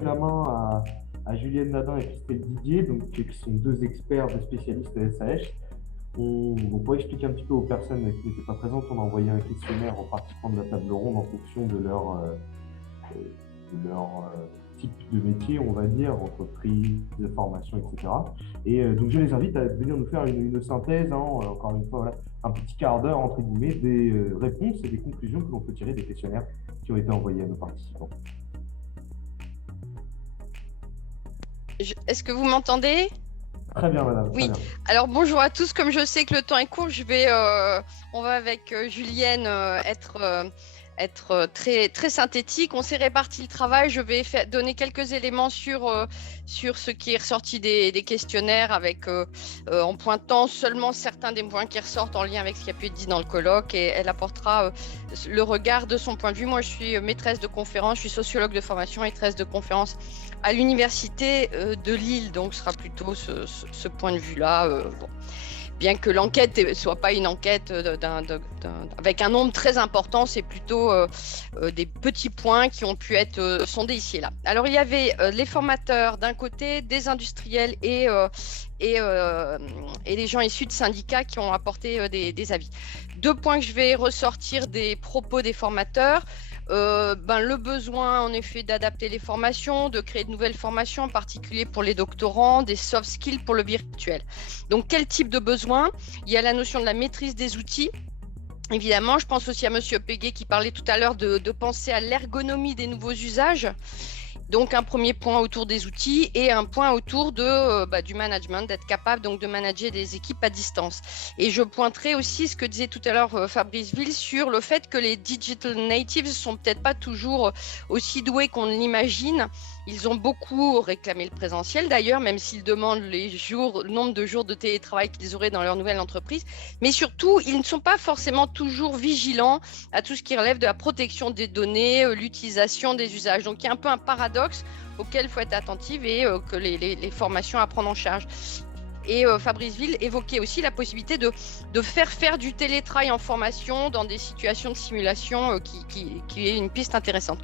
la main à Julienne Nadin et Christelle Didier, donc, qui sont deux experts, deux spécialistes de SAH. Pour expliquer un petit peu aux personnes qui n'étaient pas présentes, on a envoyé un questionnaire aux participants de la table ronde en fonction de leur type de métier, on va dire, entreprise, de formation, etc. Donc je les invite à venir nous faire une synthèse, hein, encore une fois, voilà, un petit quart d'heure, entre guillemets, des réponses et des conclusions que l'on peut tirer des questionnaires qui ont été envoyés à nos participants. Est-ce que vous m'entendez? Très bien, madame. Oui. Très bien. Alors bonjour à tous. Comme je sais que le temps est court, on va avec Julienne être très très synthétique. On s'est réparti le travail. Je vais donner quelques éléments sur ce qui est ressorti des questionnaires en pointant seulement certains des points qui ressortent en lien avec ce qui a pu être dit dans le colloque, et elle apportera le regard de son point de vue. Moi, je suis maîtresse de conférence, je suis sociologue de formation et maîtresse de conférence à l'université de Lille, donc ce sera plutôt ce point de vue-là. Bon. Bien que l'enquête ne soit pas une enquête avec un nombre très important, c'est plutôt des petits points qui ont pu être sondés ici et là. Alors, il y avait les formateurs d'un côté, des industriels et les gens issus de syndicats qui ont apporté des avis. Deux points que je vais ressortir des propos des formateurs. Le besoin en effet d'adapter les formations, de créer de nouvelles formations, en particulier pour les doctorants, des soft skills pour le virtuel. Donc quel type de besoin? Il y a la notion de la maîtrise des outils. Évidemment, je pense aussi à Monsieur Péguet qui parlait tout à l'heure de penser à l'ergonomie des nouveaux usages. Donc un premier point autour des outils et un point autour du management, d'être capable donc de manager des équipes à distance. Et je pointerai aussi ce que disait tout à l'heure Fabrice Ville sur le fait que les digital natives sont peut-être pas toujours aussi doués qu'on l'imagine. Ils ont beaucoup réclamé le présentiel d'ailleurs, même s'ils demandent le nombre de jours de télétravail qu'ils auraient dans leur nouvelle entreprise. Mais surtout, ils ne sont pas forcément toujours vigilants à tout ce qui relève de la protection des données, l'utilisation des usages. Donc il y a un peu un paradoxe auquel il faut être attentif et que les formations à prendre en charge. Et Fabrice Ville évoquait aussi la possibilité de faire du télétravail en formation dans des situations de simulation qui est une piste intéressante.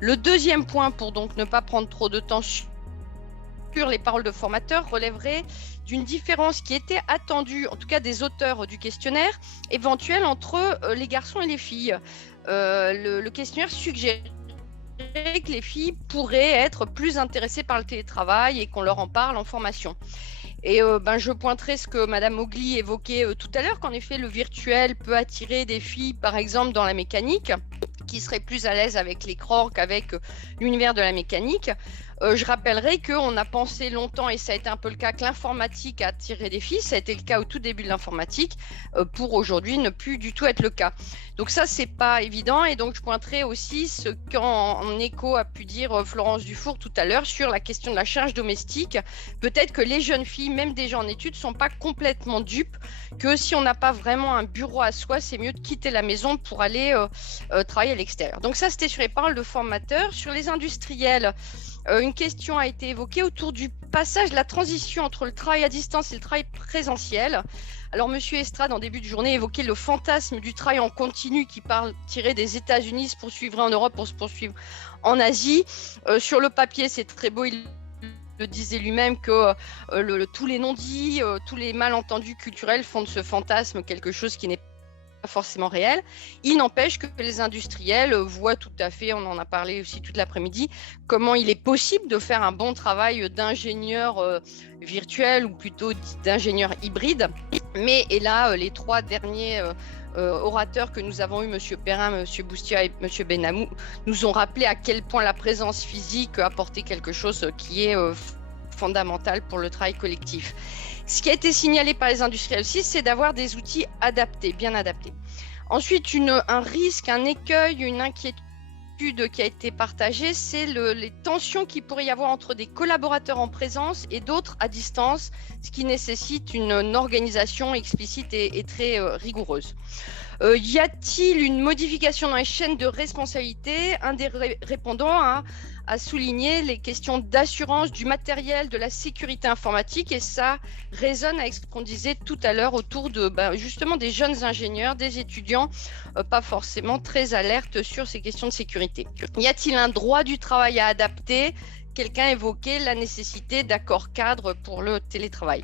Le deuxième point, pour donc ne pas prendre trop de temps sur les paroles de formateurs, relèverait d'une différence qui était attendue, en tout cas des auteurs du questionnaire, éventuelle entre les garçons et les filles. Le questionnaire suggérait que les filles pourraient être plus intéressées par le télétravail et qu'on leur en parle en formation. Et je pointerai ce que Madame Mowgli évoquait tout à l'heure, qu'en effet le virtuel peut attirer des filles, par exemple dans la mécanique, qui seraient plus à l'aise avec l'écran qu'avec l'univers de la mécanique. Je rappellerai qu'on a pensé longtemps, et ça a été un peu le cas, que l'informatique a attiré des filles. Ça a été le cas au tout début de l'informatique, pour aujourd'hui ne plus du tout être le cas. Donc ça, c'est pas évident. Et donc je pointerai aussi ce qu'en écho a pu dire Florence Dufour tout à l'heure sur la question de la charge domestique. Peut-être que les jeunes filles, même des gens en études, sont pas complètement dupes, que si on n'a pas vraiment un bureau à soi, c'est mieux de quitter la maison pour aller travailler à l'extérieur. Donc ça, c'était sur les paroles de formateurs. Sur les industriels, une question a été évoquée autour du passage, de la transition entre le travail à distance et le travail présentiel. Alors, Monsieur Estrade, en début de journée, évoquait le fantasme du travail en continu qui tiré des États-Unis, se poursuivrait en Europe pour se poursuivre en Asie. Sur le papier, c'est très beau. Il le disait lui-même que tous les non-dits, tous les malentendus culturels font de ce fantasme quelque chose qui n'est pas forcément réel. Il n'empêche que les industriels voient tout à fait, on en a parlé aussi toute l'après-midi, comment il est possible de faire un bon travail d'ingénieur virtuel ou plutôt d'ingénieur hybride. Mais, et là, les trois derniers orateurs que nous avons eus, M. Perrin, M. Boustia et M. Benamou, nous ont rappelé à quel point la présence physique apportait quelque chose qui est fondamental pour le travail collectif. Ce qui a été signalé par les industriels aussi, c'est d'avoir des outils adaptés, bien adaptés. Ensuite, un risque, un écueil, une inquiétude qui a été partagée, c'est les tensions qu'il pourrait y avoir entre des collaborateurs en présence et d'autres à distance, ce qui nécessite une organisation explicite et très rigoureuse. Y a-t-il une modification dans les chaînes de responsabilité? Un des répondants a souligné les questions d'assurance du matériel, de la sécurité informatique, et ça résonne avec ce qu'on disait tout à l'heure autour de justement des jeunes ingénieurs, des étudiants pas forcément très alertes sur ces questions de sécurité. Y a-t-il un droit du travail à adapter? quelqu'un évoquait la nécessité d'accords cadres pour le télétravail.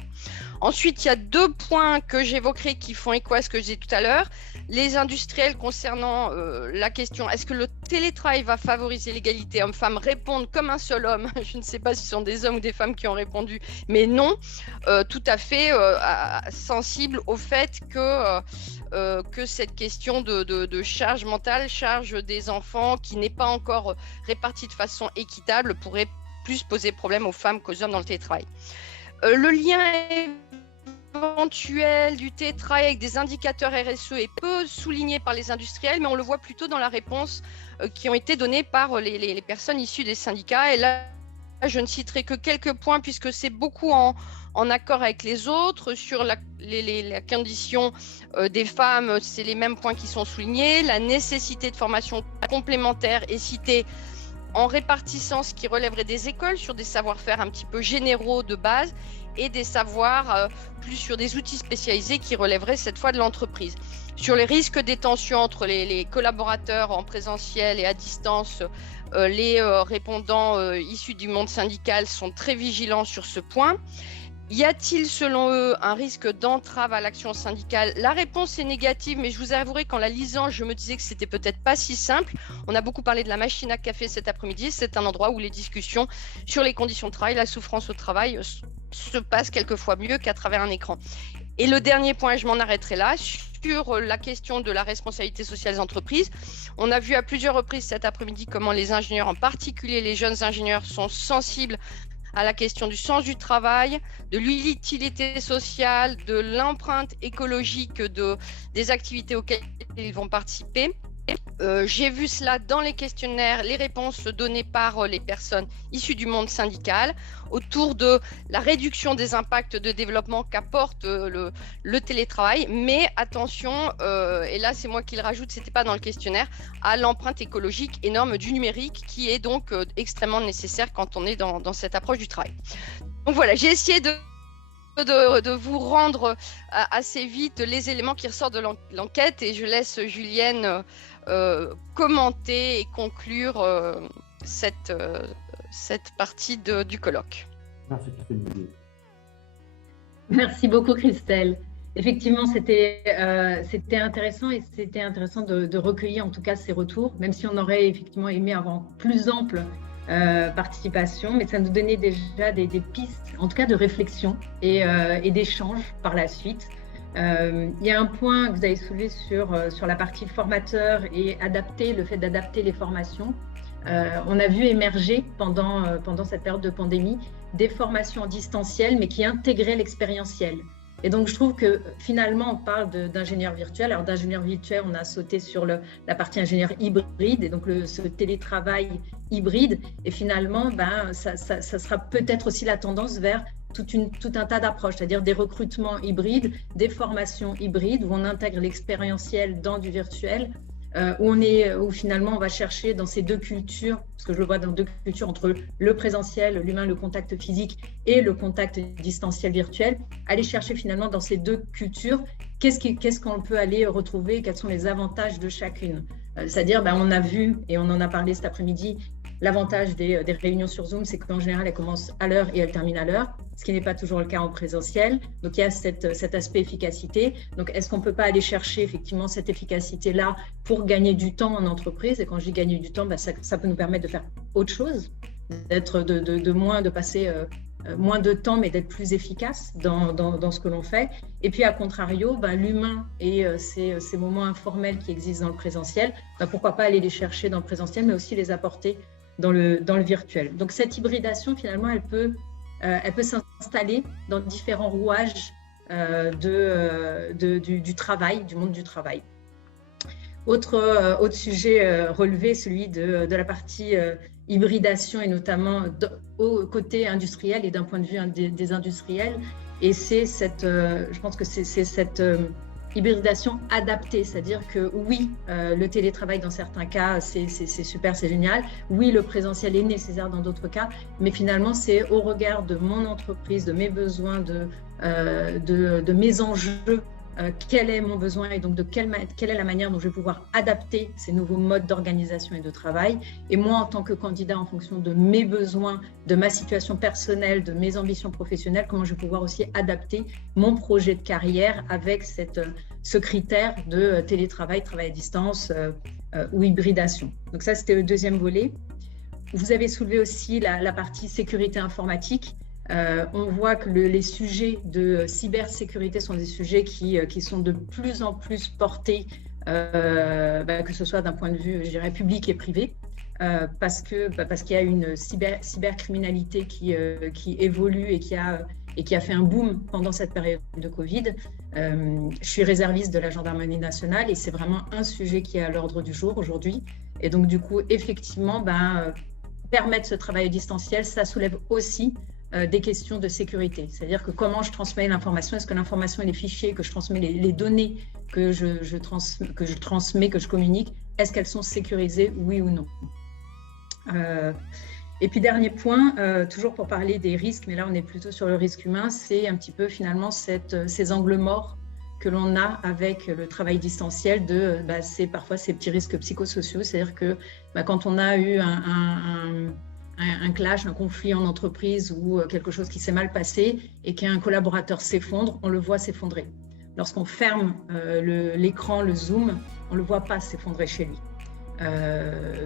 Ensuite, il y a 2 points que j'évoquerai qui font écho à ce que je disais tout à l'heure. Les industriels concernant la question est-ce que le télétravail va favoriser l'égalité homme-femme répondent comme un seul homme. Je ne sais pas si ce sont des hommes ou des femmes qui ont répondu, mais non, tout à fait sensible au fait que cette question de charge mentale, charge des enfants qui n'est pas encore répartie de façon équitable pourrait plus poser problème aux femmes qu'aux hommes dans le télétravail. Le lien éventuel du télétravail avec des indicateurs RSE est peu souligné par les industriels, mais on le voit plutôt dans la réponse qui ont été données par les personnes issues des syndicats. Et là, je ne citerai que quelques points puisque c'est beaucoup en accord avec les autres. Sur la condition des femmes, c'est les mêmes points qui sont soulignés. La nécessité de formation complémentaire est citée en répartissant ce qui relèverait des écoles sur des savoir-faire un petit peu généraux de base et des savoirs plus sur des outils spécialisés qui relèveraient cette fois de l'entreprise. Sur les risques des tensions entre les collaborateurs en présentiel et à distance, les répondants issus du monde syndical sont très vigilants sur ce point. Y a-t-il, selon eux, un risque d'entrave à l'action syndicale? La réponse est négative, mais je vous avouerai qu'en la lisant, je me disais que c'était peut-être pas si simple. On a beaucoup parlé de la machine à café cet après-midi. C'est un endroit où les discussions sur les conditions de travail, la souffrance au travail, se passent quelquefois mieux qu'à travers un écran. Et le dernier point, je m'en arrêterai là, sur la question de la responsabilité sociale des entreprises. On a vu à plusieurs reprises cet après-midi comment les ingénieurs, en particulier les jeunes ingénieurs, sont sensibles à la question du sens du travail, de l'utilité sociale, de l'empreinte écologique des activités auxquelles ils vont participer. J'ai vu cela dans les questionnaires, les réponses données par les personnes issues du monde syndical autour de la réduction des impacts de développement qu'apporte le télétravail. Mais attention, et là c'est moi qui le rajoute, c'était pas dans le questionnaire, à l'empreinte écologique énorme du numérique qui est donc extrêmement nécessaire quand on est dans cette approche du travail. Donc voilà, j'ai essayé de vous rendre assez vite les éléments qui ressortent de l'enquête et je laisse Julienne commenter et conclure cette partie du colloque. Merci Christelle. Merci beaucoup Christelle. Effectivement, c'était intéressant et c'était intéressant de recueillir en tout cas ces retours, même si on aurait effectivement aimé avoir plus ample participation, mais ça nous donnait déjà des pistes, en tout cas de réflexion et d'échange par la suite. Il y a un point que vous avez soulevé sur la partie formateur et le fait d'adapter les formations. On a vu émerger pendant cette période de pandémie des formations en distanciel, mais qui intégraient l'expérientiel. Et donc, je trouve que finalement, on parle d'ingénieur virtuel. Alors, d'ingénieur virtuel, on a sauté sur la partie ingénieur hybride, et donc ce télétravail hybride. Et finalement, ça sera peut-être aussi la tendance vers tout un tas d'approches, c'est-à-dire des recrutements hybrides, des formations hybrides, où on intègre l'expérientiel dans du virtuel, où finalement on va chercher dans ces deux cultures, parce que je le vois dans deux cultures entre le présentiel, l'humain, le contact physique et le contact distanciel virtuel, aller chercher finalement dans ces deux cultures qu'est-ce qu'on peut aller retrouver, quels sont les avantages de chacune. C'est-à-dire, on a vu, et on en a parlé cet après-midi, l'avantage des réunions sur Zoom, c'est qu'en général, elles commencent à l'heure et elles terminent à l'heure, ce qui n'est pas toujours le cas en présentiel. Donc, il y a cet aspect efficacité. Donc, est-ce qu'on ne peut pas aller chercher effectivement cette efficacité-là pour gagner du temps en entreprise? Et quand je dis gagner du temps, ça peut nous permettre de faire autre chose, de passer moins de temps, mais d'être plus efficace dans ce que l'on fait. Et puis, à contrario, l'humain et ces moments informels qui existent dans le présentiel, pourquoi pas aller les chercher dans le présentiel, mais aussi les apporter dans le virtuel. Donc, cette hybridation, finalement, elle peut s'installer dans différents rouages du travail, du monde du travail. Autre sujet relevé, celui de la partie hybridation et notamment au côté industriel et d'un point de vue des industriels. Et c'est je pense que c'est cette hybridation adaptée, c'est-à-dire que oui, le télétravail dans certains cas, c'est super, c'est génial. Oui, le présentiel est nécessaire dans d'autres cas, mais finalement, c'est au regard de mon entreprise, de mes besoins, de mes enjeux quel est mon besoin et donc quelle est la manière dont je vais pouvoir adapter ces nouveaux modes d'organisation et de travail. Et moi, en tant que candidat, en fonction de mes besoins, de ma situation personnelle, de mes ambitions professionnelles, comment je vais pouvoir aussi adapter mon projet de carrière avec ce critère de télétravail, travail à distance ou hybridation. Donc ça, c'était le deuxième volet. Vous avez soulevé aussi la partie sécurité informatique. On voit que les sujets de cybersécurité sont des sujets qui sont de plus en plus portés, que ce soit d'un point de vue, je dirais, public et privé, parce qu'il y a une cybercriminalité qui évolue et qui a fait un boom pendant cette période de Covid. Je suis réserviste de la gendarmerie nationale et c'est vraiment un sujet qui est à l'ordre du jour aujourd'hui. Et donc, du coup, effectivement, permettre ce travail distanciel, ça soulève aussi des questions de sécurité. C'est-à-dire que comment je transmets l'information, est-ce que l'information et les fichiers que je transmets, les données que je transmets, que je communique, est-ce qu'elles sont sécurisées, oui ou non? Et puis dernier point, toujours pour parler des risques, mais là on est plutôt sur le risque humain, c'est un petit peu finalement ces angles morts que l'on a avec le travail distanciel c'est parfois ces petits risques psychosociaux, c'est-à-dire que quand on a eu un clash, un conflit en entreprise ou quelque chose qui s'est mal passé et qu'un collaborateur s'effondre, on le voit s'effondrer. Lorsqu'on ferme l'écran, le Zoom, on ne le voit pas s'effondrer chez lui.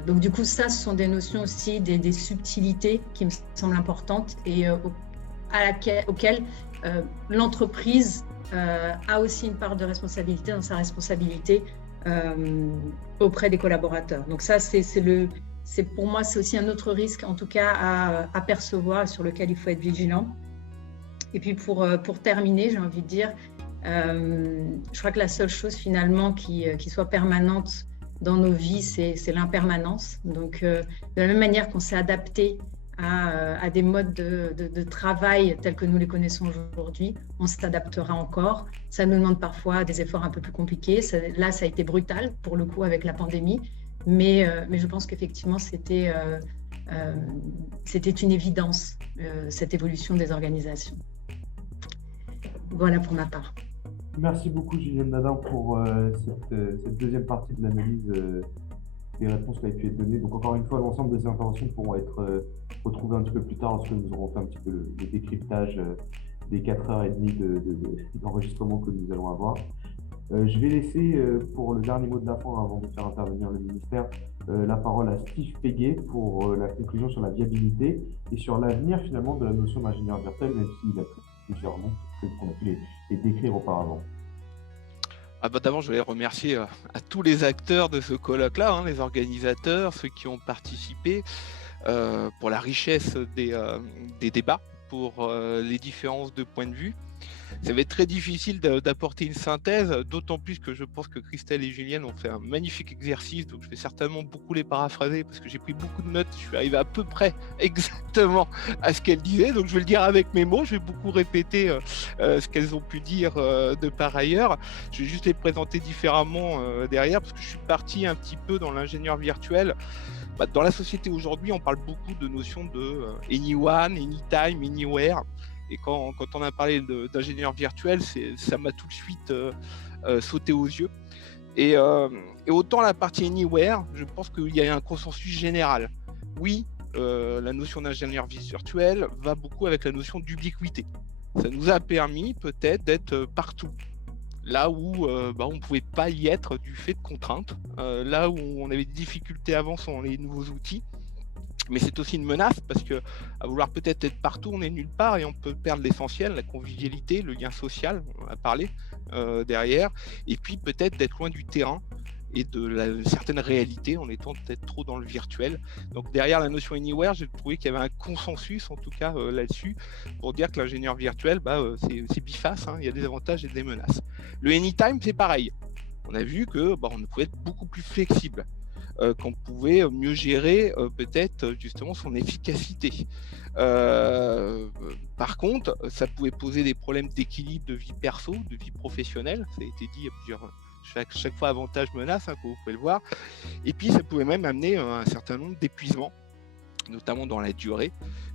Donc du coup, ce sont des notions aussi, des subtilités qui me semblent importantes et auxquelles l'entreprise a aussi une part de responsabilité dans sa responsabilité auprès des collaborateurs. Donc ça, pour moi, c'est aussi un autre risque, en tout cas, à percevoir, sur lequel il faut être vigilant. Et puis, pour terminer, j'ai envie de dire, je crois que la seule chose, finalement, qui soit permanente dans nos vies, c'est l'impermanence. Donc, de la même manière qu'on s'est adapté à des modes de travail tels que nous les connaissons aujourd'hui, on s'adaptera encore. Ça nous demande parfois des efforts un peu plus compliqués. Là, ça a été brutal, pour le coup, avec la pandémie. Mais je pense qu'effectivement, c'était une évidence, cette évolution des organisations. Voilà pour ma part. Merci beaucoup, Julienne Nadin, pour cette deuxième partie de l'analyse des réponses qui ont pu être données. Donc, encore une fois, l'ensemble de ces interventions pourront être retrouvées un petit peu plus tard lorsque nous aurons fait un petit peu le décryptage des 4h30 d'enregistrement que nous allons avoir. Je vais laisser pour le dernier mot de la fin, avant de faire intervenir le ministère, la parole à Steve Péguet pour la conclusion sur la viabilité et sur l'avenir finalement de la notion d'ingénieur virtuel, même s'il a plusieurs noms qu'on a pu les décrire auparavant. D'abord, je voulais remercier à tous les acteurs de ce colloque-là, les organisateurs, ceux qui ont participé, pour la richesse des débats, pour les différences de points de vue. Ça va être très difficile d'apporter une synthèse, d'autant plus que je pense que Christelle et Julienne ont fait un magnifique exercice, donc je vais certainement beaucoup les paraphraser parce que j'ai pris beaucoup de notes, je suis arrivé à peu près exactement à ce qu'elles disaient, donc je vais le dire avec mes mots, je vais beaucoup répéter ce qu'elles ont pu dire de par ailleurs. Je vais juste les présenter différemment derrière, parce que je suis parti un petit peu dans l'ingénieur virtuel. Dans la société aujourd'hui, on parle beaucoup de notions de anyone, anytime, anywhere. Et quand on a parlé d'ingénieur virtuel, ça m'a tout de suite sauté aux yeux. Et autant la partie anywhere, je pense qu'il y a un consensus général. Oui, la notion d'ingénieur virtuel va beaucoup avec la notion d'ubiquité. Ça nous a permis peut-être d'être partout. Là où on ne pouvait pas y être du fait de contraintes. Là où on avait des difficultés avant sans les nouveaux outils. Mais c'est aussi une menace parce que à vouloir peut-être être partout, on est nulle part et on peut perdre l'essentiel, la convivialité, le lien social, on en a parlé derrière, et puis peut-être d'être loin du terrain et de certaine réalité en étant peut-être trop dans le virtuel. Donc derrière la notion Anywhere, j'ai trouvé qu'il y avait un consensus en tout cas là-dessus pour dire que l'ingénieur virtuel, c'est biface, il y a des avantages et des menaces. Le Anytime, c'est pareil. On a vu que on pouvait être beaucoup plus flexible. Qu'on pouvait mieux gérer peut-être justement son efficacité. Par contre, ça pouvait poser des problèmes d'équilibre de vie perso, de vie professionnelle, ça a été dit à plusieurs, chaque fois avantage-menace, comme vous pouvez le voir, et puis ça pouvait même amener un certain nombre d'épuisements, notamment dans la durée,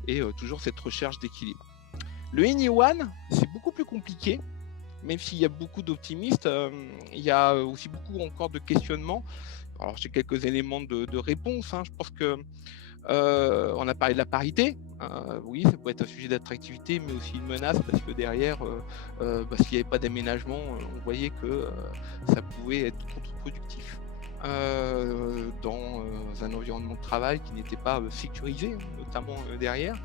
et toujours cette recherche d'équilibre. Le Anyone, c'est beaucoup plus compliqué, même s'il y a beaucoup d'optimistes, il y a aussi beaucoup encore de questionnements. Alors j'ai quelques éléments de réponse, hein. Je pense que on a parlé de la parité. Oui, ça peut être un sujet d'attractivité, mais aussi une menace, parce que derrière, s'il n'y avait pas d'aménagement, on voyait que ça pouvait être contre-productif dans un environnement de travail qui n'était pas sécurisé, notamment derrière.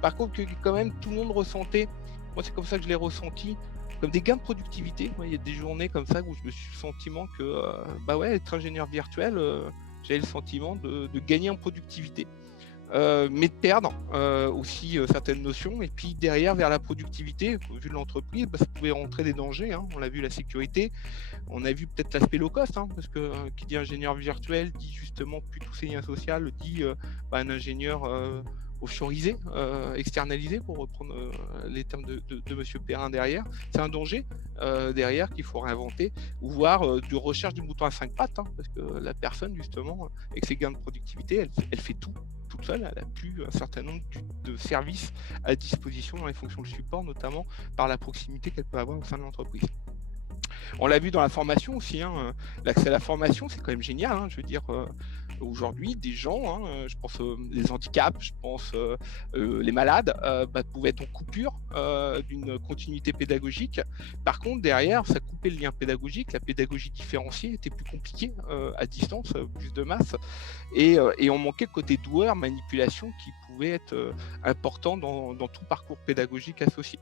Par contre, que quand même tout le monde ressentait, moi c'est comme ça que je l'ai ressenti, comme des gains de productivité. Moi, il y a des journées comme ça où je me suis le sentiment que, être ingénieur virtuel, j'avais le sentiment de gagner en productivité, mais de perdre aussi certaines notions. Et puis derrière, vers la productivité, vu de l'entreprise, ça pouvait rentrer des dangers, hein. On l'a vu, la sécurité, on a vu peut-être l'aspect low cost, hein, parce que qui dit ingénieur virtuel dit justement plus tous ces liens sociaux, dit un ingénieur offshoreisé, externalisé, pour reprendre les termes de Monsieur Perrin derrière. C'est un danger derrière qu'il faut réinventer, ou voir de recherche du mouton à 5 pattes, hein, parce que la personne, justement, avec ses gains de productivité, elle fait tout toute seule. Elle n'a plus un certain nombre de services à disposition dans les fonctions de support, notamment par la proximité qu'elle peut avoir au sein de l'entreprise. On l'a vu dans la formation aussi, hein, l'accès à la formation, c'est quand même génial, hein, je veux dire, aujourd'hui, des gens, hein, je pense les handicaps, je pense les malades, pouvaient être en coupure d'une continuité pédagogique. Par contre, derrière, ça coupait le lien pédagogique, la pédagogie différenciée était plus compliquée à distance, plus de masse, et on manquait le côté doueur, manipulation, qui pouvait être important dans tout parcours pédagogique associé.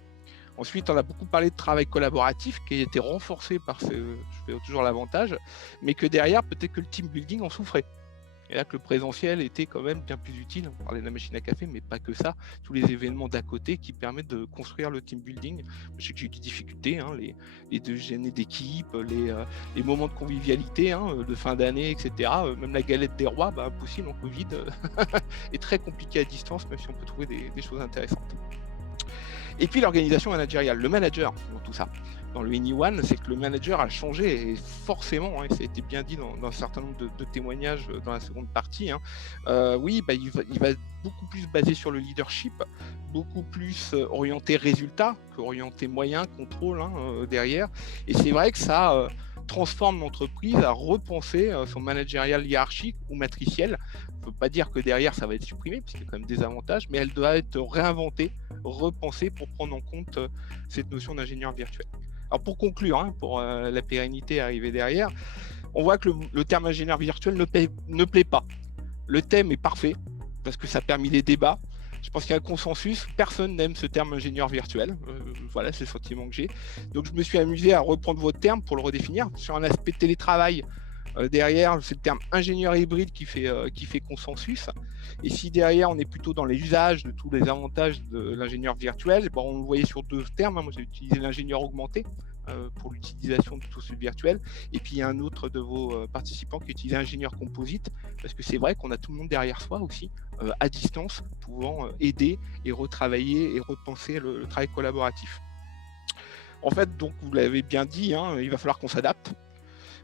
Ensuite, on a beaucoup parlé de travail collaboratif qui a été renforcé par je fais toujours l'avantage, mais que derrière, peut-être que le team building en souffrait. Et là, que le présentiel était quand même bien plus utile. On parlait de la machine à café, mais pas que ça. Tous les événements d'à côté qui permettent de construire le team building. Je sais que j'ai eu des difficultés, hein, les déjeuners d'équipe, les moments de convivialité, hein, de fin d'année, etc. Même la galette des rois, impossible en Covid, est très compliqué à distance, même si on peut trouver des choses intéressantes. Et puis l'organisation managériale, le manager dans tout ça. Dans le Anyone, c'est que le manager a changé, et forcément, hein, et ça a été bien dit dans un certain nombre de témoignages dans la seconde partie, hein. Il va beaucoup plus basé sur le leadership, beaucoup plus orienté résultat qu'orienté moyen, contrôle, hein, derrière. Et c'est vrai que ça transforme l'entreprise à repenser son managérial hiérarchique ou matriciel. Ça ne veut pas dire que derrière ça va être supprimé, parce qu'il y a quand même des avantages, mais elle doit être réinventée, repensée pour prendre en compte cette notion d'ingénieur virtuel. Alors pour conclure, hein, pour la pérennité arrivée derrière, on voit que le terme ingénieur virtuel ne plaît pas. Le thème est parfait, parce que ça a permis des débats. Je pense qu'il y a un consensus, personne n'aime ce terme ingénieur virtuel, voilà, c'est le sentiment que j'ai. Donc je me suis amusé à reprendre votre terme pour le redéfinir sur un aspect télétravail. Derrière, c'est le terme ingénieur hybride qui fait consensus. Et si derrière, on est plutôt dans les usages de tous les avantages de l'ingénieur virtuel, on le voyait sur deux termes, hein. Moi j'ai utilisé l'ingénieur augmenté pour l'utilisation de tout ce virtuel. Et puis il y a un autre de vos participants qui utilise ingénieur composite, parce que c'est vrai qu'on a tout le monde derrière soi aussi, à distance, pouvant aider et retravailler et repenser le travail collaboratif. En fait, donc vous l'avez bien dit, hein, il va falloir qu'on s'adapte.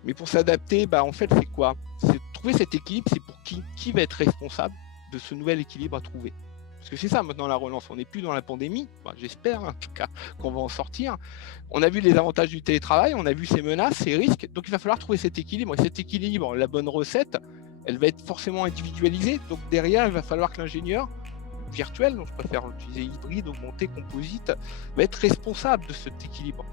Mais pour s'adapter, en fait, c'est quoi? C'est trouver cet équilibre, c'est pour qui va être responsable de ce nouvel équilibre à trouver. Parce que c'est ça maintenant la relance, on n'est plus dans la pandémie, j'espère en tout cas qu'on va en sortir. On a vu les avantages du télétravail, on a vu ses menaces, ses risques, donc il va falloir trouver cet équilibre. Et cet équilibre, la bonne recette, elle va être forcément individualisée, donc derrière, il va falloir que l'ingénieur virtuel, donc je préfère utiliser hybride, augmenté, composite, va être responsable de cet équilibre.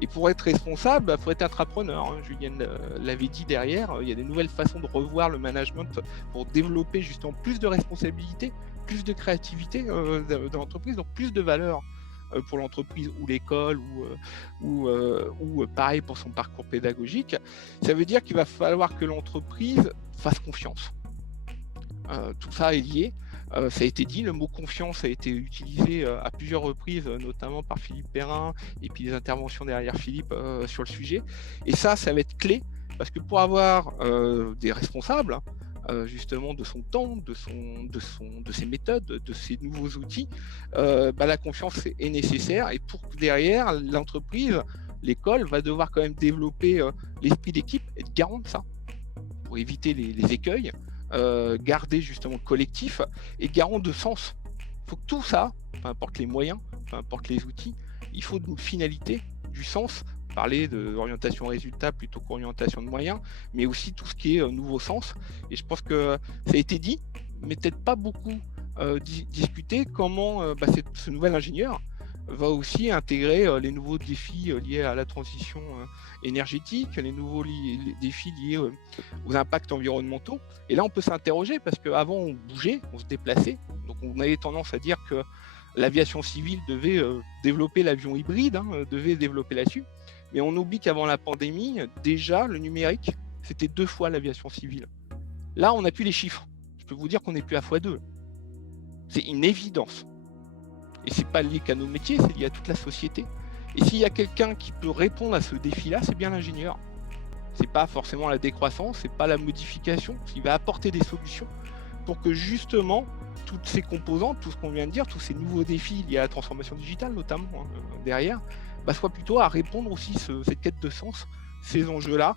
Et pour être responsable, il faut être intrapreneur, hein. Julienne l'avait dit derrière, il y a des nouvelles façons de revoir le management pour développer justement plus de responsabilité, plus de créativité dans l'entreprise, donc plus de valeur pour l'entreprise ou l'école ou pareil pour son parcours pédagogique. Ça veut dire qu'il va falloir que l'entreprise fasse confiance. Tout ça est lié. Ça a été dit, le mot confiance a été utilisé à plusieurs reprises, notamment par Philippe Perrin et puis les interventions derrière Philippe sur le sujet. Et ça va être clé, parce que pour avoir des responsables, justement de son temps, de ses méthodes, de ses nouveaux outils, la confiance est nécessaire. Et pour que derrière, l'entreprise, l'école va devoir quand même développer l'esprit d'équipe, être garant de ça, pour éviter les écueils. Garder justement le collectif et garant de sens. Il faut que tout ça, peu importe les moyens, peu importe les outils, il faut une finalité, du sens parler d'orientation résultat plutôt qu'orientation de moyens, mais aussi tout ce qui est nouveau sens. Et je pense que ça a été dit, mais peut-être pas beaucoup discuté, comment ce nouvel ingénieur va aussi intégrer les nouveaux défis liés à la transition énergétique, les nouveaux défis liés aux impacts environnementaux. Et là, on peut s'interroger parce qu'avant, on bougeait, on se déplaçait. Donc, on avait tendance à dire que l'aviation civile devait développer l'avion hybride, devait développer là-dessus. Mais on oublie qu'avant la pandémie, déjà, le numérique, c'était 2 fois l'aviation civile. Là, on n'a plus les chiffres. Je peux vous dire qu'on n'est plus à x2. C'est une évidence. Et c'est pas lié qu'à nos métiers, c'est lié à toute la société. Et s'il y a quelqu'un qui peut répondre à ce défi-là, c'est bien l'ingénieur. C'est pas forcément la décroissance, c'est pas la modification. Il va apporter des solutions pour que justement toutes ces composantes, tout ce qu'on vient de dire, tous ces nouveaux défis liés à la transformation digitale notamment derrière, soient plutôt à répondre aussi cette quête de sens, ces enjeux-là.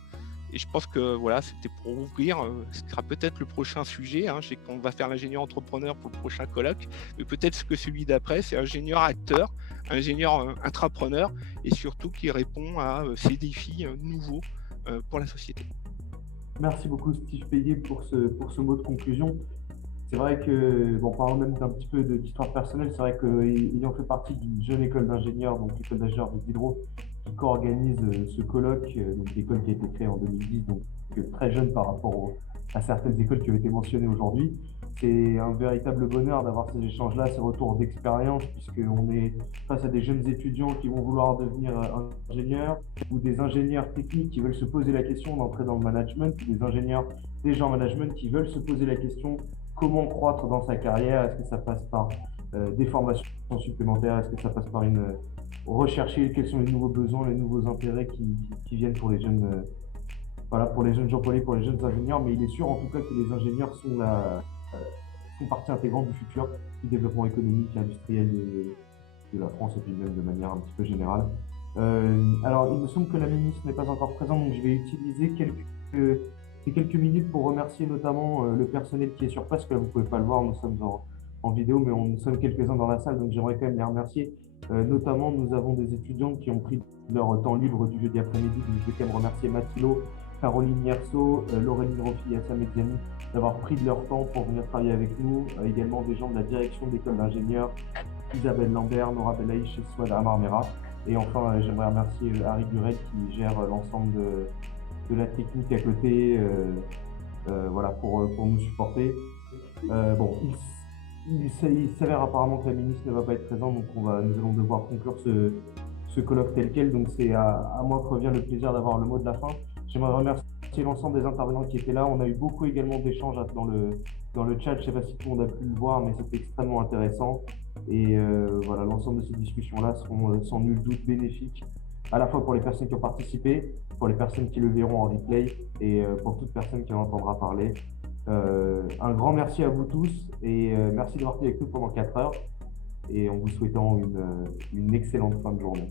Et je pense que voilà, c'était pour ouvrir, ce sera peut-être le prochain sujet. Je sais qu'on va faire l'ingénieur entrepreneur pour le prochain colloque, mais peut-être que celui d'après, c'est ingénieur acteur, ingénieur intrapreneur, et surtout qui répond à ces défis nouveaux pour la société. Merci beaucoup Steve Payet pour ce mot de conclusion. C'est vrai que, bon, parlant même d'un petit peu d'histoire personnelle, c'est vrai qu'ayant fait partie d'une jeune école d'ingénieurs, donc l'école d'ingénieurs de Diderot, qui co-organise ce colloque, donc l'école qui a été créée en 2010, donc très jeune par rapport à certaines écoles qui ont été mentionnées aujourd'hui. C'est un véritable bonheur d'avoir ces échanges-là, ces retours d'expérience, puisqu'on est face à des jeunes étudiants qui vont vouloir devenir ingénieurs, ou des ingénieurs techniques qui veulent se poser la question d'entrer dans le management, ou des ingénieurs déjà en management qui veulent se poser la question comment croître dans sa carrière. Est-ce que ça passe par des formations supplémentaires? Est-ce que ça passe par rechercher quels sont les nouveaux besoins, les nouveaux intérêts qui viennent pour les jeunes, pour les jeunes employés, pour les jeunes ingénieurs. Mais il est sûr en tout cas que les ingénieurs sont partie intégrante du futur du développement économique et industriel de la France et puis même de manière un petit peu générale. Alors, il me semble que la ministre n'est pas encore présente, donc je vais utiliser quelques minutes pour remercier notamment le personnel qui est sur place, que là, vous ne pouvez pas le voir, nous sommes en vidéo, mais nous sommes quelques-uns dans la salle, donc j'aimerais quand même les remercier. Notamment, nous avons des étudiants qui ont pris leur temps libre du jeudi après-midi, donc je vais quand même remercier Mathilo, Caroline Yerso, Laureline Rofi et Assam Mediani d'avoir pris de leur temps pour venir travailler avec nous. Également des gens de la direction de l'école d'ingénieurs, Isabelle Lambert, Nora Belaïch et Swad Amarmera. Et enfin, j'aimerais remercier Harry Burel qui gère l'ensemble de la technique à côté pour nous supporter. Il s'avère apparemment que la ministre ne va pas être présente, donc nous allons devoir conclure ce colloque tel quel. Donc c'est à moi que revient le plaisir d'avoir le mot de la fin. J'aimerais remercier l'ensemble des intervenants qui étaient là. On a eu beaucoup également d'échanges dans le chat. Je ne sais pas si tout le monde a pu le voir, mais c'était extrêmement intéressant. Et l'ensemble de ces discussions-là seront sans nul doute bénéfiques, à la fois pour les personnes qui ont participé, pour les personnes qui le verront en replay et pour toute personne qui en entendra parler. Un grand merci à vous tous et merci d'avoir été avec nous pendant 4 heures et en vous souhaitant une excellente fin de journée.